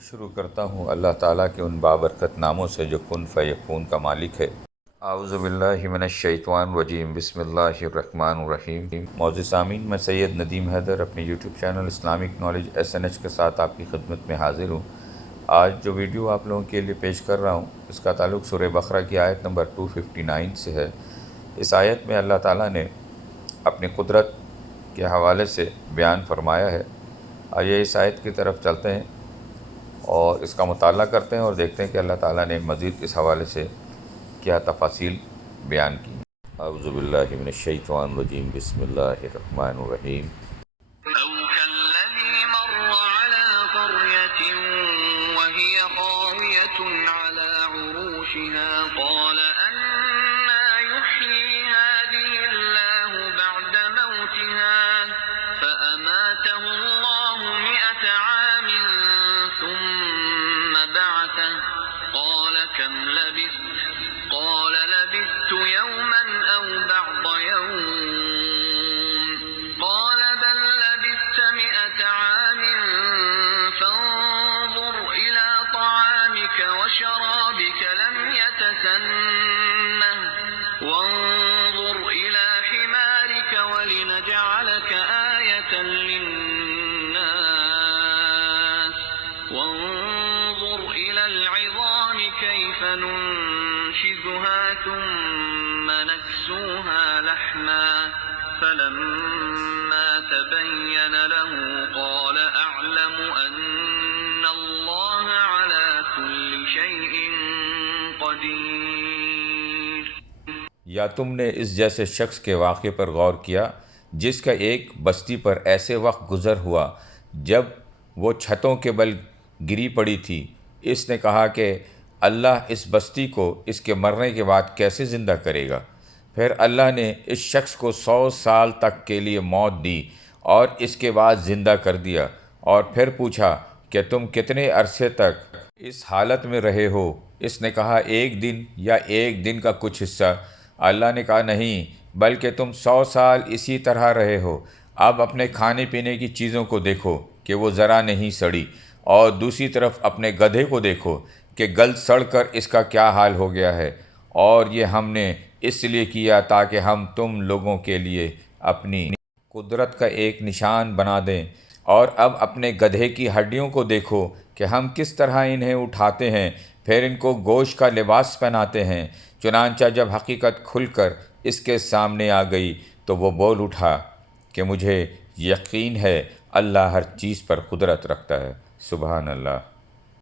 شروع کرتا ہوں اللہ تعالیٰ کے ان بابرکت ناموں سے جو کن فیکون کا مالک ہے۔ اعوذ باللہ من الشیطان الرجیم، بسم اللہ الرحمن الرحیم۔ معزز سامعین، میں سید ندیم حیدر اپنے YouTube channel Islamic knowledge SNH کے ساتھ آپ کی خدمت میں حاضر ہوں۔ آج جو ویڈیو آپ لوگوں کے لیے پیش کر رہا ہوں اس کا تعلق سورہ بقرہ کی آیت نمبر 259 سے ہے۔ اس آیت میں اللہ تعالیٰ نے اپنی قدرت کے حوالے سے بیان فرمایا ہے۔ آئیے اس آیت کی طرف چلتے ہیں اور اس کا مطالعہ کرتے ہیں اور دیکھتے ہیں کہ اللہ تعالیٰ نے مزید اس حوالے سے کیا تفاصیل بیان کی۔ اعوذ باللہ من الشیطان الرجیم، بسم اللہ الرحمن الرحیم۔ أو كالذي مر على قرية وهي خاوية على عروشها قال أنى يحيي هذه الله بعد موتها فأماته الله 100 عام ثم بعثه قال كم لبثت قال لبثت يوما أو بعض يوم قال بل لبثت 100 عام فانظر إلى طعامك وشرابك لم يتسنه وانظر إلى حمارك ولنجعلك آية للناس وانظر إلى العظام كيف ننشزها ثم نكسوها لحما فلما تبين له قال أعلم أن الله على كل شيء قدير۔ یا تم نے اس جیسے شخص کے واقعے پر غور کیا جس کا ایک بستی پر ایسے وقت گزر ہوا جب وہ چھتوں کے بل گری پڑی تھی۔ اس نے کہا کہ اللہ اس بستی کو اس کے مرنے کے بعد کیسے زندہ کرے گا؟ پھر اللہ نے اس شخص کو 100 سال تک کے لیے موت دی اور اس کے بعد زندہ کر دیا، اور پھر پوچھا کہ تم کتنے عرصے تک اس حالت میں رہے ہو؟ اس نے کہا 1 دن یا 1 دن کا کچھ حصہ۔ اللہ نے کہا نہیں، بلکہ تم 100 سال اسی طرح رہے ہو۔ اب اپنے کھانے پینے کی چیزوں کو دیکھو کہ وہ ذرا نہیں سڑی، اور دوسری طرف اپنے گدھے کو دیکھو کہ گل سڑ کر اس کا کیا حال ہو گیا ہے، اور یہ ہم نے اس لیے کیا تاکہ ہم تم لوگوں کے لیے اپنی قدرت کا ایک نشان بنا دیں۔ اور اب اپنے گدھے کی ہڈیوں کو دیکھو کہ ہم کس طرح انہیں اٹھاتے ہیں، پھر ان کو گوشت کا لباس پہناتے ہیں۔ چنانچہ جب حقیقت کھل کر اس کے سامنے آ گئی تو وہ بول اٹھا کہ مجھے یقین ہے اللہ ہر چیز پر قدرت رکھتا ہے۔ سبحان اللہ۔